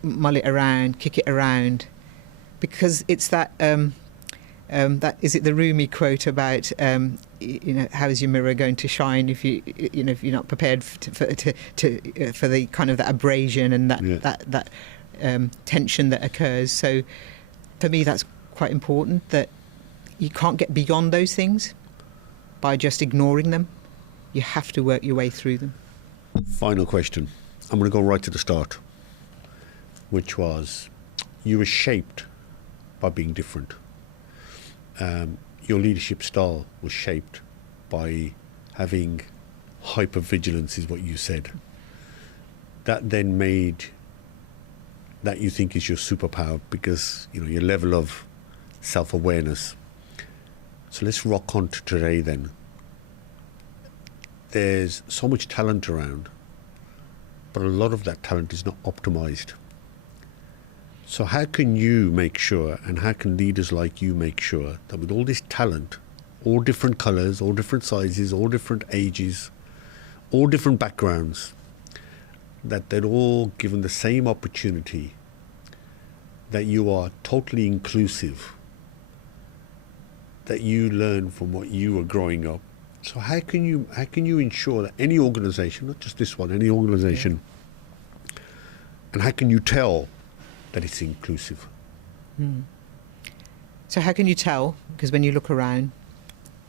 mull it around, kick it around, because it's that that is it the Rumi quote about how is your mirror going to shine if if you're not prepared for the kind of that abrasion and that tension that occurs. So for me, that's quite important, that you can't get beyond those things by just ignoring them. You have to work your way through them. Final question. I'm going to go right to the start, which was, you were shaped by being different. Your leadership style was shaped by having hypervigilance, is what you said. That then made that you think is your superpower, because your level of self-awareness. So let's rock on to today then. There's so much talent around, but a lot of that talent is not optimized. So how can you make sure, and how can leaders like you make sure, that with all this talent, all different colors, all different sizes, all different ages, all different backgrounds, that they're all given the same opportunity, that you are totally inclusive, that you learn from what you were growing up? So how can you ensure that any organization, not just this one, any organization, and how can you tell that it's inclusive? So how can you tell? Because when you look around,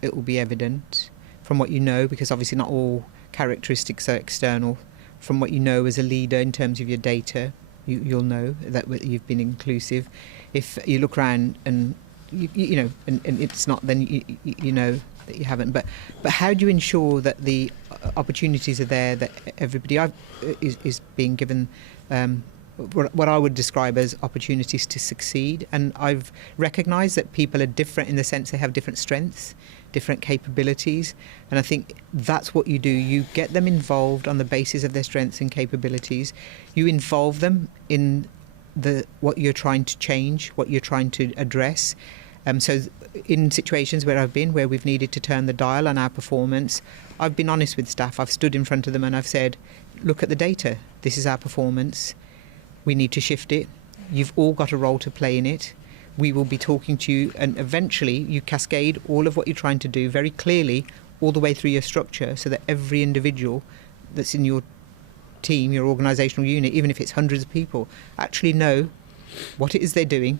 it will be evident from what you know, because obviously not all characteristics are external. From what you know as a leader in terms of your data, you'll know that you've been inclusive. If you look around and and it's not, then you know that you haven't. But how do you ensure that the opportunities are there, that everybody is being given what I would describe as opportunities to succeed? And I've recognised that people are different in the sense they have different strengths, different capabilities, and I think that's what you do. You get them involved on the basis of their strengths and capabilities. You involve them in what you're trying to change, what you're trying to address. So in situations where I've been, where we've needed to turn the dial on our performance, I've been honest with staff. I've stood in front of them and I've said, look at the data. This is our performance. We need to shift it. You've all got a role to play in it. We will be talking to you, and eventually you cascade all of what you're trying to do very clearly all the way through your structure, so that every individual that's in your team, your organisational unit, even if it's hundreds of people, actually know what it is they're doing,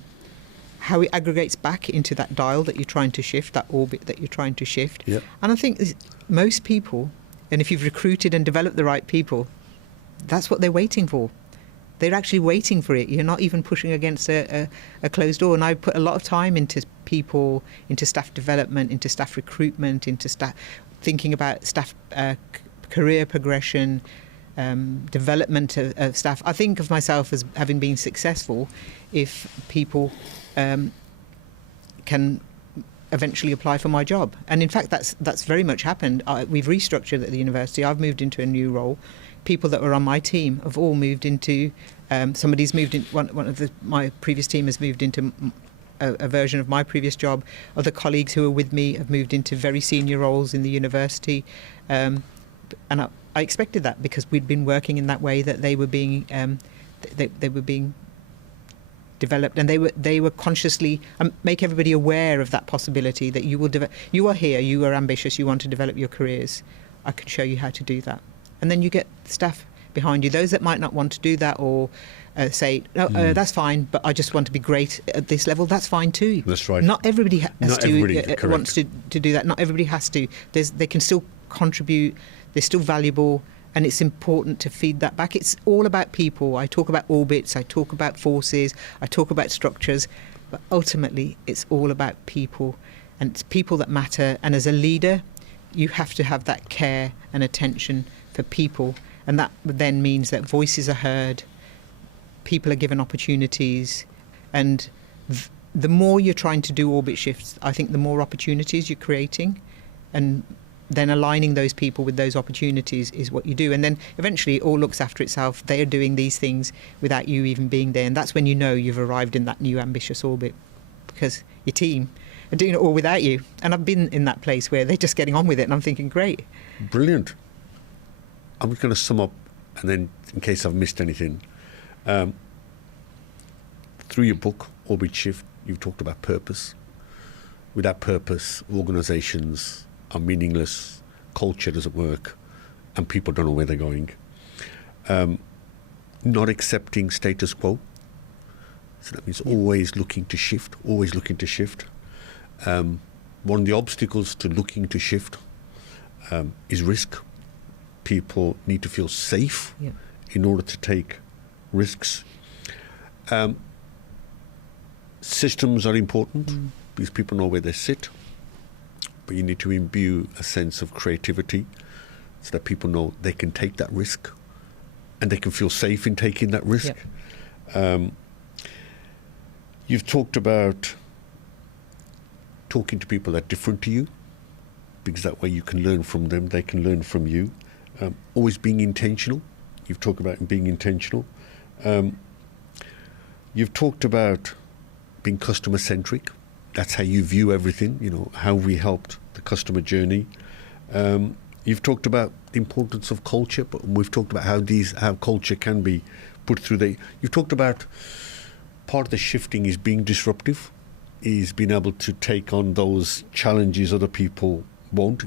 how it aggregates back into that dial that you're trying to shift, that orbit that you're trying to shift. Yep. And I think most people, and if you've recruited and developed the right people, that's what they're waiting for. They're actually waiting for it. You're not even pushing against a closed door. And I put a lot of time into people, into staff development, into staff recruitment, into staff thinking about staff career progression, development of staff. I think of myself as having been successful if people can eventually apply for my job. And in fact, that's very much happened. We've restructured at the university. I've moved into a new role. People that were on my team have all moved into, somebody's moved in, my previous team has moved into a version of my previous job. Other colleagues who are with me have moved into very senior roles in the university. And I expected that, because we'd been working in that way, that they were being they were being developed, and they were consciously make everybody aware of that possibility, that you will you are here, you are ambitious, you want to develop your careers. I can show you how to do that. And then you get staff behind you. Those that might not want to do that, or say, no, that's fine, but I just want to be great at this level, that's fine too. That's right. Not everybody wants to do that. Not everybody has to. They can still contribute. They're still valuable, and it's important to feed that back. It's all about people. I talk about orbits, I talk about forces, I talk about structures, but ultimately it's all about people, and it's people that matter. And as a leader, you have to have that care and attention for people, and that then means that voices are heard, people are given opportunities, and the more you're trying to do orbit shifts, I think the more opportunities you're creating, and then aligning those people with those opportunities is what you do. And then eventually it all looks after itself. They are doing these things without you even being there, and that's when you know you've arrived in that new ambitious orbit, because your team are doing it all without you. And I've been in that place where they're just getting on with it, and I'm thinking, great. Brilliant. I'm going to sum up, and then in case I've missed anything, through your book, Orbit Shift, you've talked about purpose. Without purpose, organizations are meaningless, culture doesn't work, and people don't know where they're going. Not accepting status quo. So that means always looking to shift, always looking to shift. One of the obstacles to looking to shift is risk. People need to feel safe in order to take risks. Systems are important because people know where they sit, but you need to imbue a sense of creativity so that people know they can take that risk and they can feel safe in taking that risk. You've talked about talking to people that are different to you, because that way you can learn from them, they can learn from you. Always being intentional. You've talked about being intentional. You've talked about being customer-centric. That's how you view everything, you know, how we helped the customer journey. You've talked about the importance of culture, but we've talked about how culture can be put through you've talked about part of the shifting is being disruptive, is being able to take on those challenges other people won't.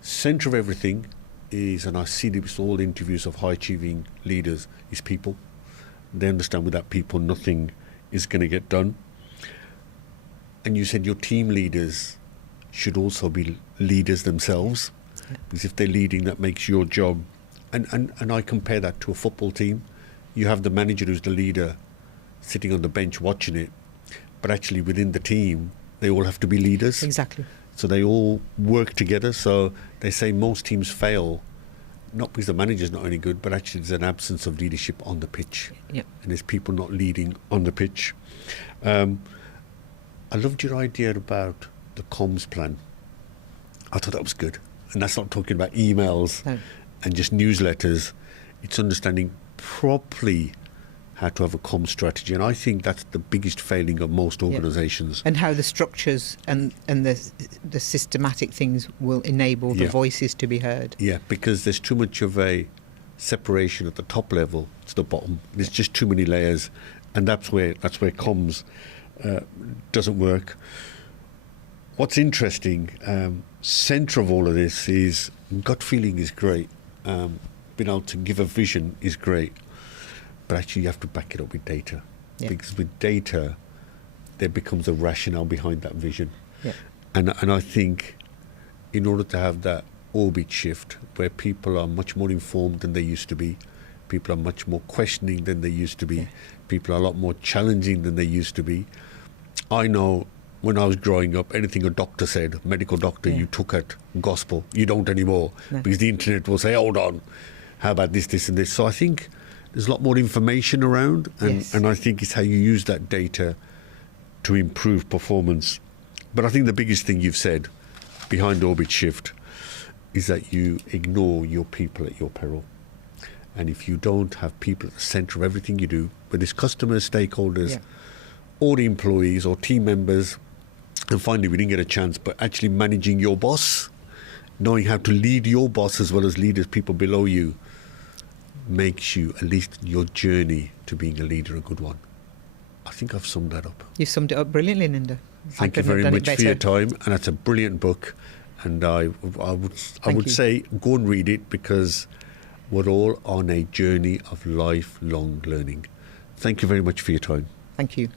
Centre of everything is, and I see this all interviews of high-achieving leaders, is people. They understand without people nothing is going to get done. And you said your team leaders should also be leaders themselves, because if they're leading, that makes your job. And I compare that to a football team. You have the manager who's the leader sitting on the bench watching it, but actually within the team, they all have to be leaders. Exactly. So they all work together. So they say most teams fail, not because the manager's not any good, but actually there's an absence of leadership on the pitch. And there's people not leading on the pitch. I loved your idea about the comms plan. I thought that was good. And that's not talking about emails and just newsletters. It's understanding properly how to have a comms strategy. And I think that's the biggest failing of most organisations. And how the structures and the systematic things will enable the voices to be heard. Yeah, because there's too much of a separation at the top level to the bottom. There's just too many layers, and that's where comms doesn't work. What's interesting, centre of all of this is gut feeling is great. Being able to give a vision is great. But actually you have to back it up with data. Because with data, there becomes a rationale behind that vision. And I think in order to have that orbit shift where people are much more informed than they used to be, people are much more questioning than they used to be, people are a lot more challenging than they used to be. I know when I was growing up, anything a doctor said, medical doctor, you took at gospel. You don't anymore. Because the internet will say, hold on, how about this, this and this. So I think there's a lot more information around, and I think it's how you use that data to improve performance. But I think the biggest thing you've said behind Orbit Shift is that you ignore your people at your peril. And if you don't have people at the centre of everything you do, whether it's customers, stakeholders, or the employees or team members, and finally we didn't get a chance, but actually managing your boss, knowing how to lead your boss as well as leaders, people below you, makes you, at least your journey to being a leader, a good one. I think I've summed that up. You summed it up brilliantly, Linda. Thank you very much for your time, and that's a brilliant book. And I would say go and read it, because we're all on a journey of lifelong learning. Thank you very much for your time. Thank you.